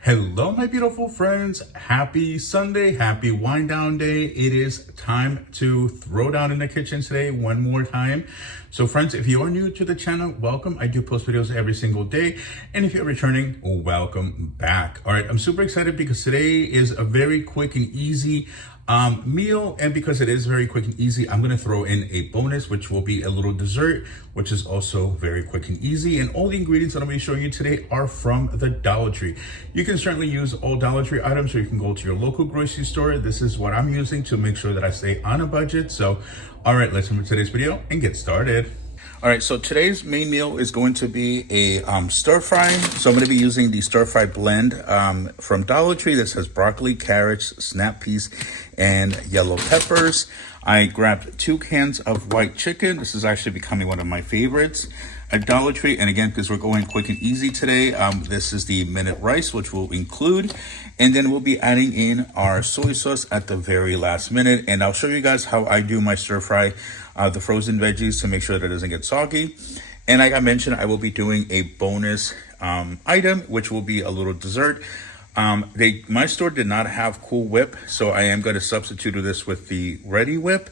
Hello, my beautiful friends. Happy Sunday. Happy wind down day. It is time to throw down in the kitchen today one more time. So friends, if you are new to the channel, welcome. I do post videos every single day. And if you're returning, welcome back. All right, I'm super excited because today is a very quick and easy meal, and because it is very quick and easy, I'm going to throw in a bonus, which will be a little dessert, which is also very quick and easy. And all the ingredients that I'm going to be showing you today are from the Dollar Tree. You can certainly use all Dollar Tree items, or you can go to your local grocery store. This is what I'm using to make sure that I stay on a budget. So all right, let's move into today's video and get started. All right, so today's main meal is going to be a stir fry. So I'm going to be using the stir fry blend from Dollar Tree that says broccoli, carrots, snap peas, and yellow peppers. I grabbed 2 cans of white chicken. This is actually becoming one of my favorites at Dollar Tree. And again, because we're going quick and easy today, this is the minute rice, which we'll include. And then we'll be adding in our soy sauce at the very last minute. And I'll show you guys how I do my stir fry, the frozen veggies, to make sure that it doesn't get soggy. And like I mentioned, I will be doing a bonus item, which will be a little dessert. My store did not have Cool Whip, so I am going to substitute this with the Ready Whip.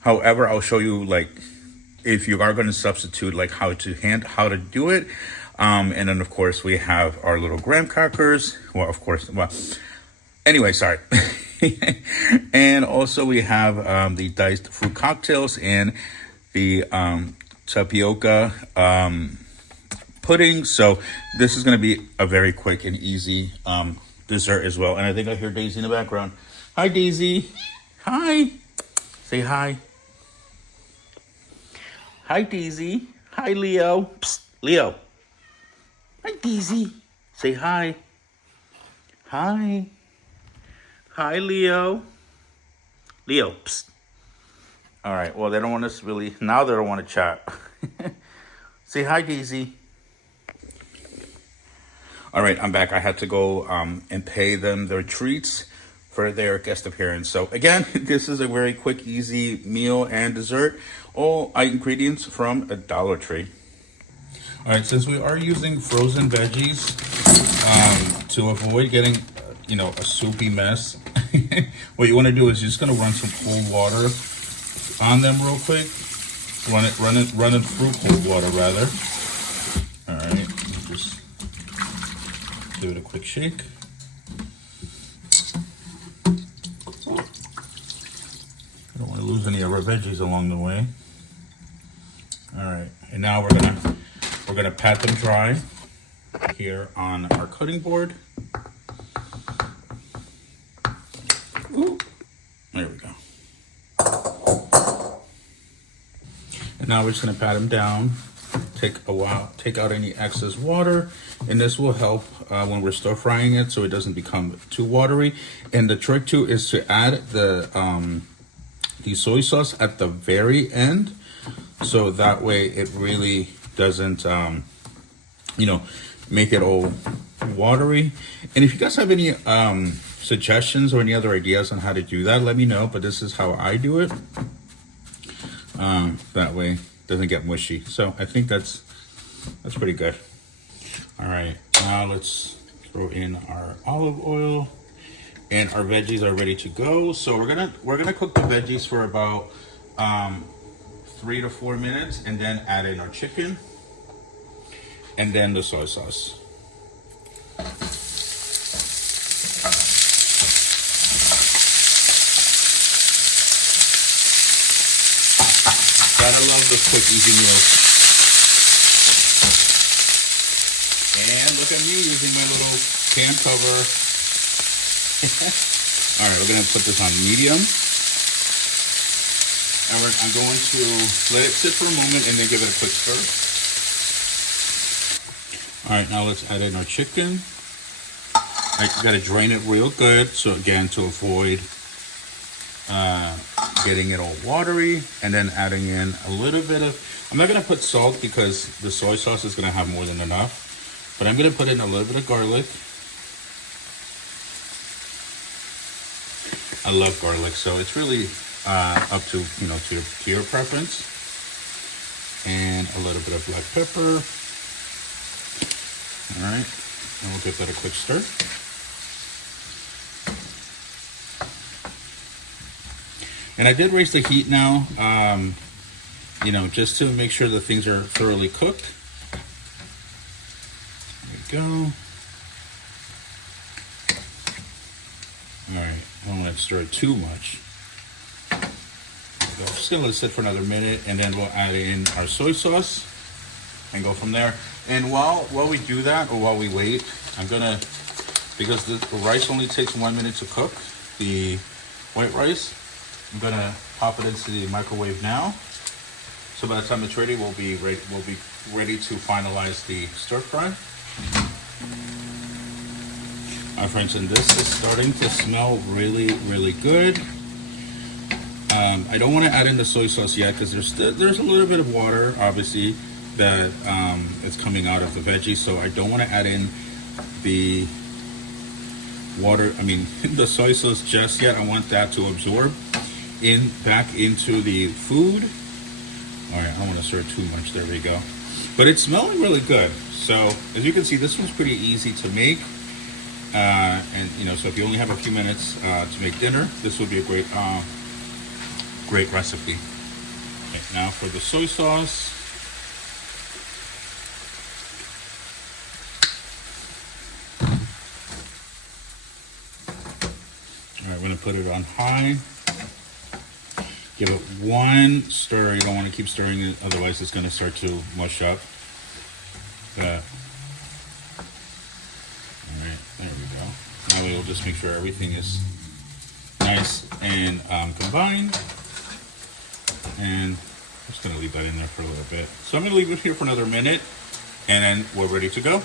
However, I'll show you, like, if you are going to substitute, like, how to do it. And then of course we have our little graham crackers. Anyway, sorry. And also we have the diced fruit cocktails and the tapioca pudding. So this is going to be a very quick and easy dessert as well. And I think I hear Daisy in the background. Hi, Daisy. Hi. Say hi. Hi, Daisy. Hi, Leo. Psst, Leo. Hi, Daisy. Say hi. Hi. Hi, Leo. Leo. Psst. All right. Well, they don't want us really. Now they don't want to chat. Say hi, Daisy. All right. I'm back. I had to go and pay them their treats for their guest appearance. So again, this is a very quick, easy meal and dessert. All ingredients from a Dollar Tree. All right, since we are using frozen veggies, to avoid getting, a soupy mess, what you want to do is you're just going to run some cold water on them real quick. Run it through cold water rather. All right, just give it a quick shake. I don't want to lose any of our veggies along the way. All right, and now we're gonna pat them dry here on our cutting board. Ooh, there we go. And now we're just gonna pat them down. Take out any excess water, and this will help when we're stir frying it, so it doesn't become too watery. And the trick too is to add the soy sauce at the very end, so that way it really doesn't make it all watery. And if you guys have any suggestions or any other ideas on how to do that, let me know. But this is how I do it. That way it doesn't get mushy. So I think that's pretty good. All right, now let's throw in our olive oil, and our veggies are ready to go. So we're gonna cook the veggies for about 3 to 4 minutes, and then add in our chicken and then the soy sauce. Gotta love this quick, easy meal. And look at me using my little pan cover. All right, we're gonna put this on medium. And I'm going to let it sit for a moment and then give it a quick stir. All right, now let's add in our chicken. I gotta drain it real good, so again, to avoid getting it all watery. And then adding in a little bit of, I'm not gonna put salt because the soy sauce is gonna have more than enough, but I'm gonna put in a little bit of garlic. I love garlic, so it's really up to your preference. And a little bit of black pepper. All right, And we'll give that a quick stir. And I did raise the heat now, you know, just to make sure that things are thoroughly cooked. There we go. All right, I don't want to stir it too much. So I'm just gonna let it sit for another minute, and then we'll add in our soy sauce and go from there. And while we do that, or while we wait, I'm gonna, because the rice only takes 1 minute to cook, the white rice, I'm gonna pop it into the microwave now. So by the time it's ready, we'll be ready to finalize the stir fry. All right, friends, and this is starting to smell really, really good. I don't want to add in the soy sauce yet because there's a little bit of water, obviously, that is coming out of the veggie. So I don't want to add in the water, the soy sauce just yet. I want that to absorb back into the food. All right, I don't want to stir too much. There we go. But it's smelling really good. So as you can see, this one's pretty easy to make. And you know, so if you only have a few minutes to make dinner, this would be a great recipe. Okay, now for the soy sauce. All right, we're gonna put it on high. Give it one stir. You don't want to keep stirring it, otherwise it's going to start to mush up. All right, there we go. Now we'll just make sure everything is nice and combined. And I'm just going to leave that in there for a little bit. So I'm going to leave it here for another minute, and then we're ready to go.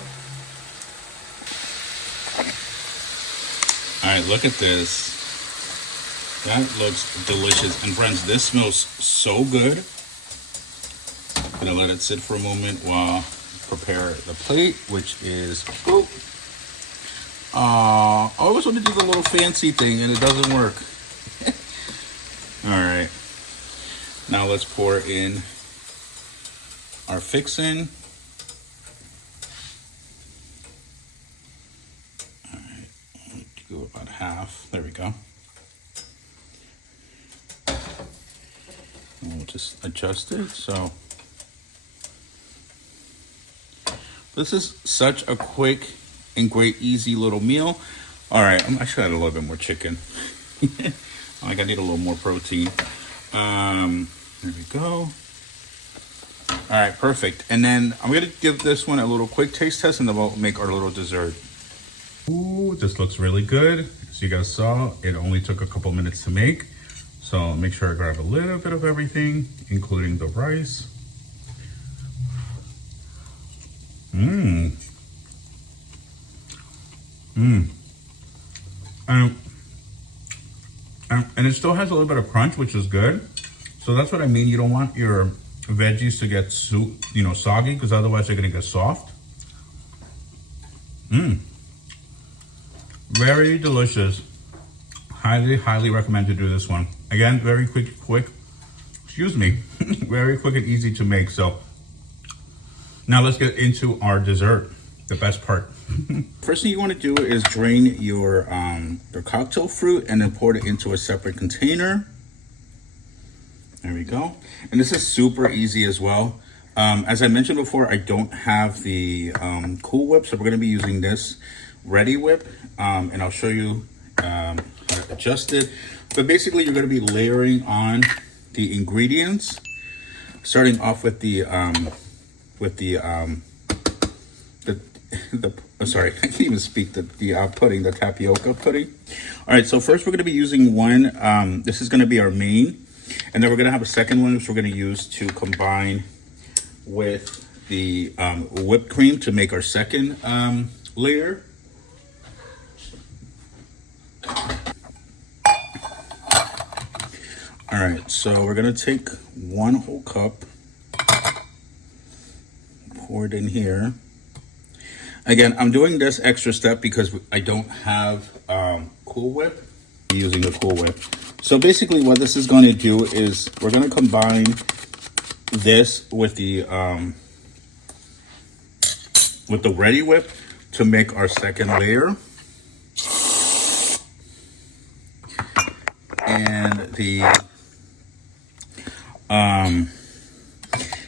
All right, look at this. That looks delicious. And friends, this smells so good. I'm gonna let it sit for a moment while I prepare the plate, which is, I always want to do the little fancy thing and it doesn't work. All right, now let's pour in our fixin'. All right, go about half, there we go. We'll just adjust it. So this is such a quick and great, easy little meal. All right, I should add a little bit more chicken. Like I need a little more protein. There we go. All right, perfect. And then I'm gonna give this one a little quick taste test, and then we'll make our little dessert. Ooh, this looks really good. As you guys saw, it only took a couple minutes to make. So make sure I grab a little bit of everything, including the rice. And it still has a little bit of crunch, which is good. So that's what I mean. You don't want your veggies to get soggy, because otherwise they're gonna get soft. Very delicious. Highly recommend to do this one. Again, very quick, excuse me, very quick and easy to make. So now let's get into our dessert, the best part. First thing you want to do is drain your cocktail fruit and then pour it into a separate container. There we go. And this is super easy as well. As I mentioned before, I don't have the Cool Whip, so we're going to be using this Ready Whip, and I'll show you how to adjust it. But basically, you're going to be layering on the ingredients, starting off with the sorry, I can't even speak, the pudding, the tapioca pudding. All right, so first we're going to be using one. This is going to be our main, and then we're going to have a second one, which we're going to use to combine with the whipped cream to make our second layer. All right, so we're gonna take 1 whole cup, pour it in here. Again, I'm doing this extra step because I don't have Cool Whip. I'm using the Cool Whip. So basically what this is gonna do is we're gonna combine this with the Ready Whip to make our second layer. And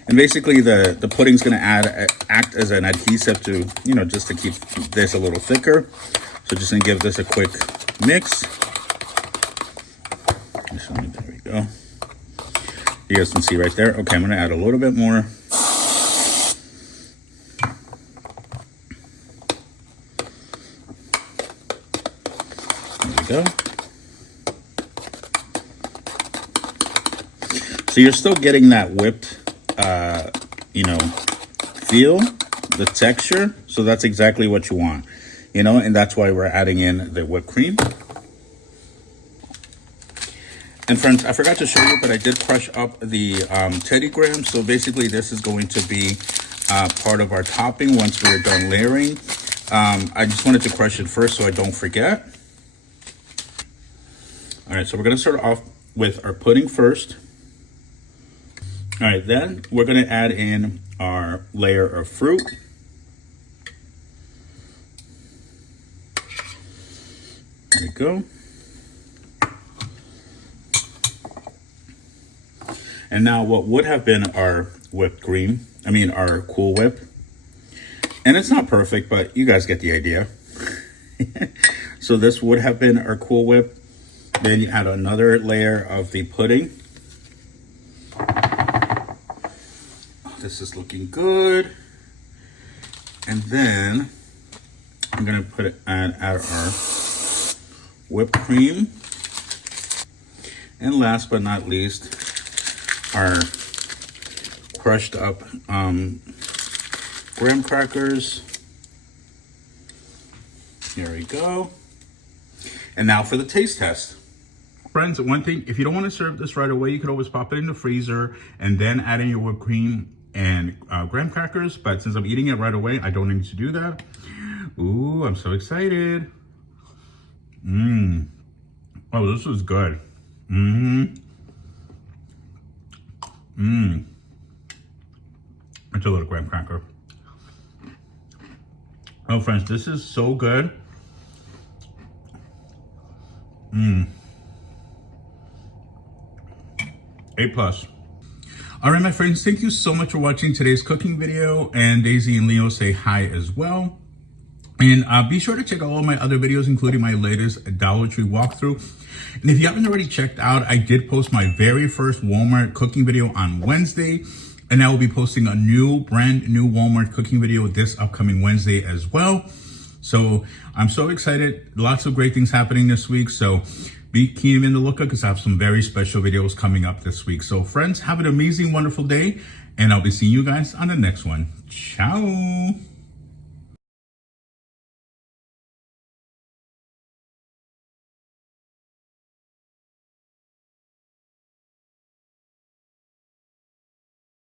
and basically the pudding's gonna act as an adhesive to, you know, just to keep this a little thicker. So just gonna give this a quick mix. There we go. You guys can see right there. Okay, I'm gonna add a little bit more. There we go. So you're still getting that whipped, you know, feel, the texture. So that's exactly what you want, you know, and that's why we're adding in the whipped cream. And friends, I forgot to show you, but I did crush up the Teddy grams. So basically this is going to be part of our topping once we're done layering. I just wanted to crush it first so I don't forget. All right, so we're gonna start off with our pudding first. All right, then we're gonna add in our layer of fruit. There we go. And now what would have been our whipped cream, our Cool Whip. And it's not perfect, but you guys get the idea. So this would have been our Cool Whip. Then you add another layer of the pudding. This is looking good. And then I'm gonna add our whipped cream. And last but not least, our crushed up graham crackers. There we go. And now for the taste test. Friends, one thing, if you don't want to serve this right away, you could always pop it in the freezer and then add in your whipped cream and graham crackers. But since I'm eating it right away, I don't need to do that. Ooh, I'm so excited. Oh, this is good. It's a little graham cracker. Oh, friends, this is so good. A+. All right, my friends, thank you so much for watching today's cooking video. And Daisy and Leo say hi as well. And be sure to check out all my other videos, including my latest Dollar Tree walkthrough. And if you haven't already checked out, I did post my very first Walmart cooking video on Wednesday. And I will be posting a brand new Walmart cooking video this upcoming Wednesday as well. So I'm so excited. Lots of great things happening this week. So be keen in the lookout because I have some very special videos coming up this week. So friends, have an amazing, wonderful day. And I'll be seeing you guys on the next one. Ciao.